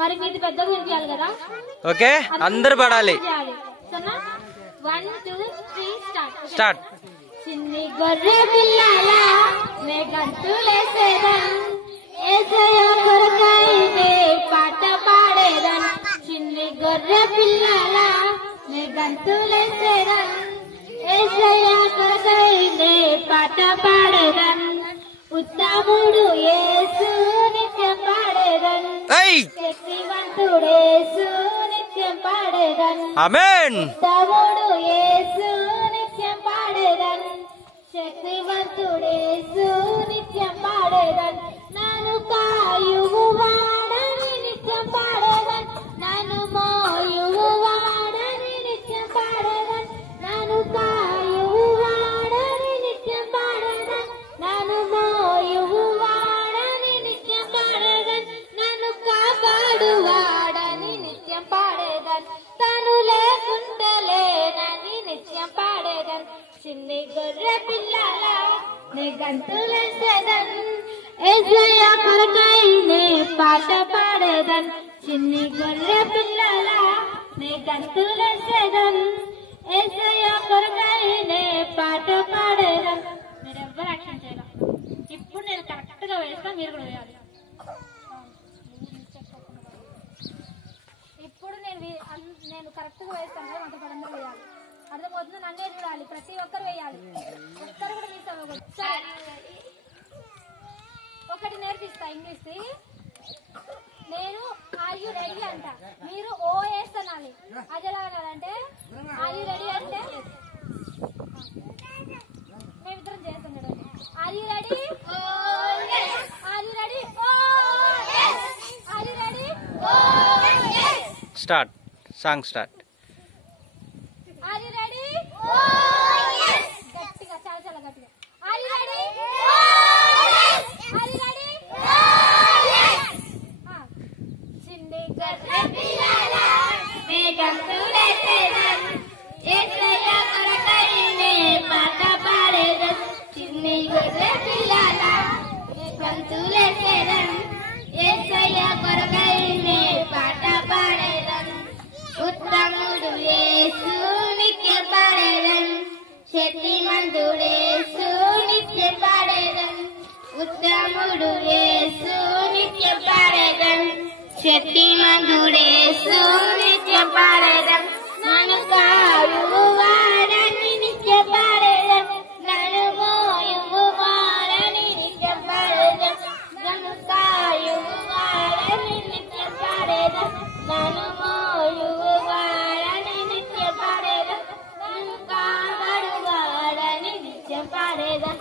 మరి మీది పెద్దగా వినిపించాలి కదా. ఓకే, అందరు పడాలి. 1 2 3 స్టార్ట్. చిన్ని గొర్రె పిల్లలా నే గంతులేసేదన్, యేసయ్య కొరకై నే పాట పాడేదన్. చిన్ని గొర్రె పిల్లలా నే గంతులేసేదన్, యేసయ్య కొరకై నే పాట పాడేదన్. ఉత్తముడు యేసు నిత్యం పాడేదన్, శక్తివంతుడు యేసు నిత్యం పాడేదన్. ఆమేన్. ఉత్తముడు యేసు నిత్యం పాడేదన్, శక్తివంతుడు యేసు నిత్యం పాడేదన్. నన్ను కాయువు వాడని నిత్యం పాడేదన్, నన్ను మోయువు వాడని నిత్యం పాడేదన్. నన్ను కాయువు వాడని నిత్యం పాడేదన్, నన్ను మోయువు వాడని నిత్యం పాడేదన్. నన్ను కాపాడు వాడని నిత్యం పాడేదన్, తను లేకుంటే లేనని నిత్యం పాడేదన్. చిన్ని గొర్రె పిల్లలా నే గంతులేసేదన్, యేసయ్య కొరకై నే పాట పాడేదన్. చిన్ని గొర్రె పిల్లలా నే గంతులేసేదన్, యేసయ్య కొరకై నే పాట పాడేదన్. మీరు ఎవ్వరు యాక్షన్ చేయాలి. ఇప్పుడు నేను కరెక్ట్ గా వేస్తా, మీరు కూడా వేయాలి. ఇప్పుడు నేను కరెక్ట్ గా వేస్తాను కదా, అంత పడంగా వేయాలి. అర్థమవుతుంది? నన్నే చూడాలి, ప్రతి ఒక్కరు వేయాలి, ఒక్కరు కూడా మిస్ అవ్వకూడదు. ఒకటి నేర్పిస్తా ఇంగ్లీష్. నేను ఆర్ యు రెడీ అంట, మీరు ఓ ఎస్ అనాలి. అది ఎలా అనాలంటే ఆర్ యు రెడీ అంటే మేమిద్దరం చేస్తాం చూడండి. Are you ready? Are you ready? Are you ready? Start. Song start. Are you ready? గట్టిగా, చాలా చాలా గట్టిగా. Are you ready? Are you ready? చిన్ని గొర్రె పిల్లలా నే గంతులేసేదన్, యేసయ్య కొరకై నే పాట పాడేదన్. చిన్ని గొర్రె పిల్లలా నే గంతులేసేదన్, యేసయ్య కొరకై నే పాట పాడేదన్. ఉత్తముడు యేసు నిత్యం పాడేదన్, శక్తిమంతుడు యేసు నిత్యం పాడేదన్. ఉత్తముడు యేసు నిత్యం పాడేదన్, శక్తిమంతుడు యేసు నిత్యం పాడేదన్. నన్ను కాయువు వాడని నిత్యం పాడేదన్, నన్ను మోయువు వాడని నిత్యం పాడేదన్. నన్ను కాయువు వాడని నిత్యం పాడేదన్, నన్ను మోయువు వాడని నిత్యం పాడేదన్. నన్ను కాపాడు వాడని నిత్యం పాడేదన్.